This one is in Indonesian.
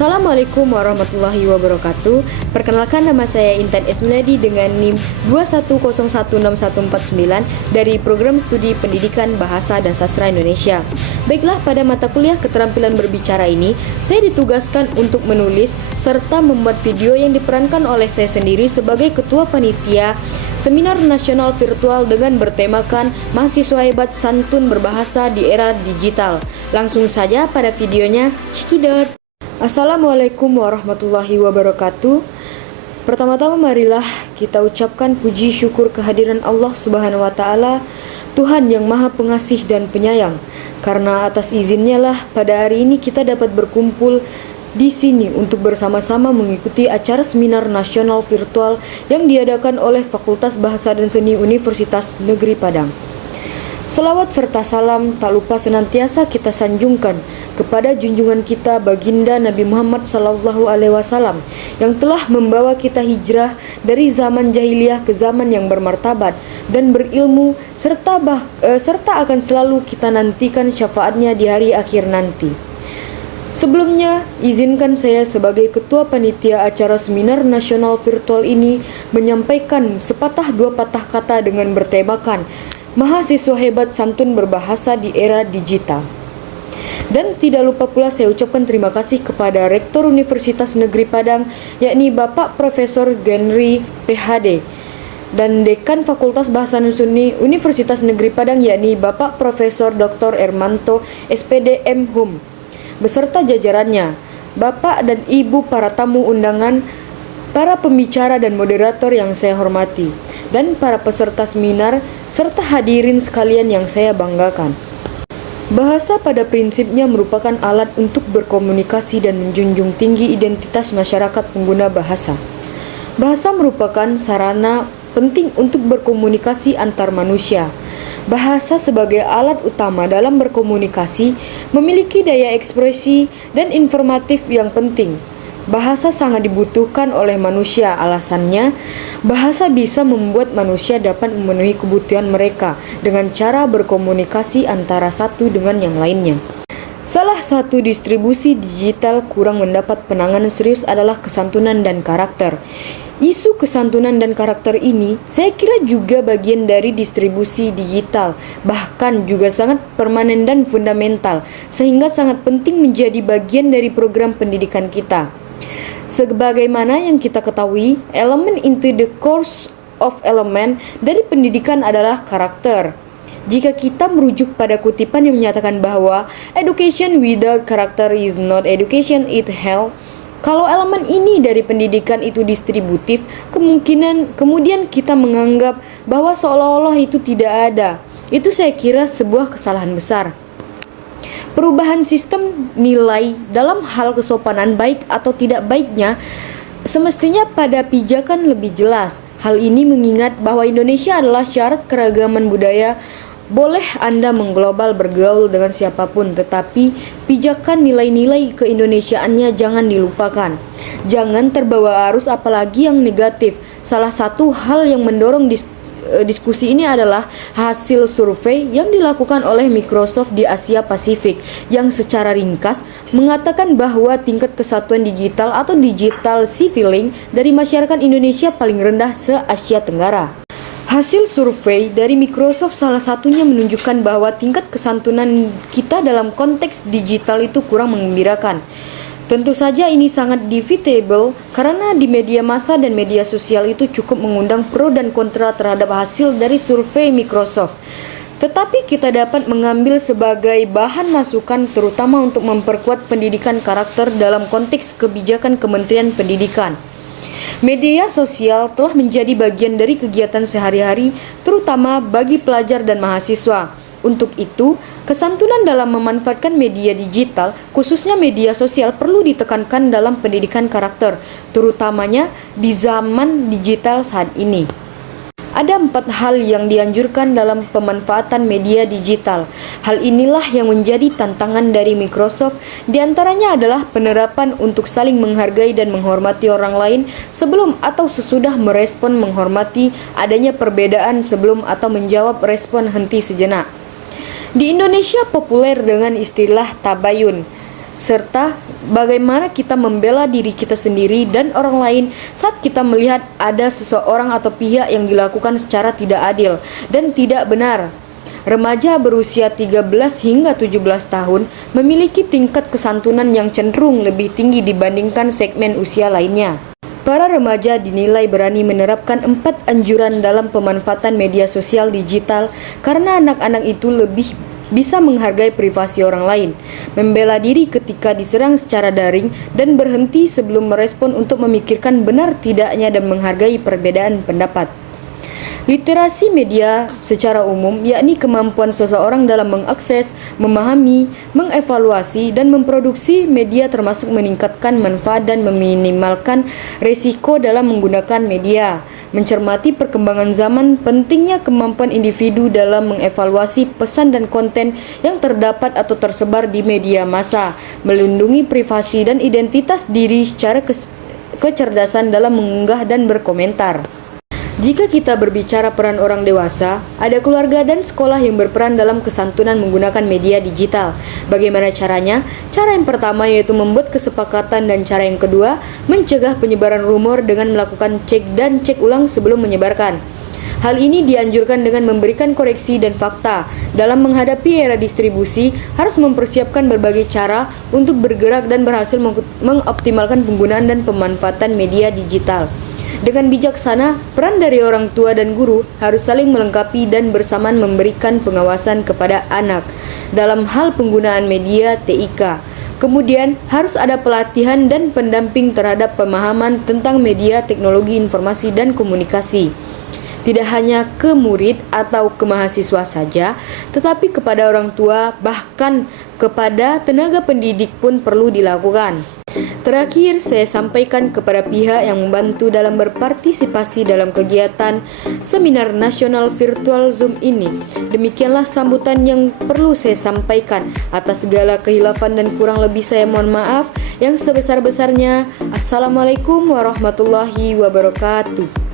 Assalamualaikum warahmatullahi wabarakatuh. Perkenalkan, nama saya Intan Esmiladi dengan NIM 210616149 dari Program Studi Pendidikan Bahasa dan Sastra Indonesia. Baiklah, pada mata kuliah keterampilan berbicara ini, saya ditugaskan untuk menulis serta membuat video yang diperankan oleh saya sendiri sebagai Ketua Panitia Seminar Nasional Virtual dengan bertemakan Mahasiswa Hebat Santun Berbahasa di Era Digital. Langsung saja pada videonya, cekidot. Assalamualaikum warahmatullahi wabarakatuh. Pertama-tama marilah kita ucapkan puji syukur kehadiran Allah Subhanahu wa Ta'ala, Tuhan yang Maha Pengasih dan Penyayang. Karena atas izinnya lah pada hari ini kita dapat berkumpul di sini untuk bersama-sama mengikuti acara seminar nasional virtual yang diadakan oleh Fakultas Bahasa dan Seni Universitas Negeri Padang. Selawat serta salam tak lupa senantiasa kita sanjungkan kepada junjungan kita Baginda Nabi Muhammad SAW yang telah membawa kita hijrah dari zaman jahiliyah ke zaman yang bermartabat dan berilmu serta akan selalu kita nantikan syafaatnya di hari akhir nanti. Sebelumnya, izinkan saya sebagai Ketua Panitia acara seminar nasional virtual ini menyampaikan sepatah dua patah kata dengan bertemakan Mahasiswa Hebat Santun Berbahasa di Era Digital. Dan tidak lupa pula saya ucapkan terima kasih kepada Rektor Universitas Negeri Padang, yakni Bapak Profesor Genry PhD, dan Dekan Fakultas Bahasa dan Seni Universitas Negeri Padang, yakni Bapak Profesor Dr. Ermanto SPD M.Hum, beserta jajarannya, Bapak dan Ibu para tamu undangan, para pembicara dan moderator yang saya hormati, dan para peserta seminar, serta hadirin sekalian yang saya banggakan. Bahasa pada prinsipnya merupakan alat untuk berkomunikasi dan menjunjung tinggi identitas masyarakat pengguna bahasa. Bahasa merupakan sarana penting untuk berkomunikasi antar manusia. Bahasa sebagai alat utama dalam berkomunikasi memiliki daya ekspresi dan informatif yang penting. Bahasa sangat dibutuhkan oleh manusia. Alasannya, bahasa bisa membuat manusia dapat memenuhi kebutuhan mereka dengan cara berkomunikasi antara satu dengan yang lainnya. Salah satu distribusi digital kurang mendapat penanganan serius adalah kesantunan dan karakter. Isu kesantunan dan karakter ini saya kira juga bagian dari distribusi digital, bahkan juga sangat permanen dan fundamental, sehingga sangat penting menjadi bagian dari program pendidikan kita. Sebagaimana yang kita ketahui, elemen into the course of element dari pendidikan adalah karakter. Jika kita merujuk pada kutipan yang menyatakan bahwa education without character is not education it hell, kalau elemen ini dari pendidikan itu distributif, kemudian kita menganggap bahwa seolah-olah itu tidak ada. Itu saya kira sebuah kesalahan besar. Perubahan sistem nilai dalam hal kesopanan baik atau tidak baiknya semestinya pada pijakan lebih jelas. Hal ini mengingat bahwa Indonesia adalah syarat keragaman budaya. Boleh Anda mengglobal bergaul dengan siapapun, tetapi pijakan nilai-nilai keindonesiaannya jangan dilupakan. Jangan terbawa arus apalagi yang negatif. Salah satu hal yang mendorong diskusi ini adalah hasil survei yang dilakukan oleh Microsoft di Asia Pasifik yang secara ringkas mengatakan bahwa tingkat kesatuan digital atau digital civiling dari masyarakat Indonesia paling rendah se-Asia Tenggara. Hasil survei dari Microsoft salah satunya menunjukkan bahwa tingkat kesantunan kita dalam konteks digital itu kurang menggembirakan. Tentu saja ini sangat debatable karena di media massa dan media sosial itu cukup mengundang pro dan kontra terhadap hasil dari survei Microsoft. Tetapi kita dapat mengambil sebagai bahan masukan terutama untuk memperkuat pendidikan karakter dalam konteks kebijakan Kementerian Pendidikan. Media sosial telah menjadi bagian dari kegiatan sehari-hari terutama bagi pelajar dan mahasiswa. Untuk itu, kesantunan dalam memanfaatkan media digital, khususnya media sosial, perlu ditekankan dalam pendidikan karakter, terutamanya di zaman digital saat ini. Ada 4 hal yang dianjurkan dalam pemanfaatan media digital. Hal inilah yang menjadi tantangan dari Microsoft. Di antaranya adalah penerapan untuk saling menghargai dan menghormati orang lain sebelum atau sesudah merespon, menghormati adanya perbedaan sebelum atau menjawab respon henti sejenak. Di Indonesia populer dengan istilah tabayun. serta bagaimana kita membela diri kita sendiri dan orang lain saat kita melihat ada seseorang atau pihak yang dilakukan secara tidak adil dan tidak benar. Remaja berusia 13 hingga 17 tahun memiliki tingkat kesantunan yang cenderung lebih tinggi dibandingkan segmen usia lainnya. Para remaja dinilai berani menerapkan 4 anjuran dalam pemanfaatan media sosial digital karena anak-anak itu lebih bisa menghargai privasi orang lain, membela diri ketika diserang secara daring, dan berhenti sebelum merespon untuk memikirkan benar tidaknya dan menghargai perbedaan pendapat. Literasi media secara umum, yakni kemampuan seseorang dalam mengakses, memahami, mengevaluasi, dan memproduksi media termasuk meningkatkan manfaat dan meminimalkan risiko dalam menggunakan media. Mencermati perkembangan zaman, pentingnya kemampuan individu dalam mengevaluasi pesan dan konten yang terdapat atau tersebar di media massa, melindungi privasi dan identitas diri secara kecerdasan dalam mengunggah dan berkomentar. Jika kita berbicara peran orang dewasa, ada keluarga dan sekolah yang berperan dalam kesantunan menggunakan media digital. Bagaimana caranya? Cara yang pertama yaitu membuat kesepakatan, dan cara yang kedua mencegah penyebaran rumor dengan melakukan cek ulang sebelum menyebarkan. Hal ini dianjurkan dengan memberikan koreksi dan fakta. Dalam menghadapi era distribusi, harus mempersiapkan berbagai cara untuk bergerak dan berhasil mengoptimalkan penggunaan dan pemanfaatan media digital. Dengan bijaksana, peran dari orang tua dan guru harus saling melengkapi dan bersamaan memberikan pengawasan kepada anak dalam hal penggunaan media TIK. Kemudian harus ada pelatihan dan pendamping terhadap pemahaman tentang media, teknologi informasi dan komunikasi. Tidak hanya ke murid atau ke mahasiswa saja, tetapi kepada orang tua, bahkan kepada tenaga pendidik pun perlu dilakukan. Terakhir, saya sampaikan kepada pihak yang membantu dalam berpartisipasi dalam kegiatan seminar nasional virtual Zoom ini. Demikianlah sambutan yang perlu saya sampaikan. Atas segala kehilafan dan kurang lebih saya mohon maaf yang sebesar-besarnya. Assalamualaikum warahmatullahi wabarakatuh.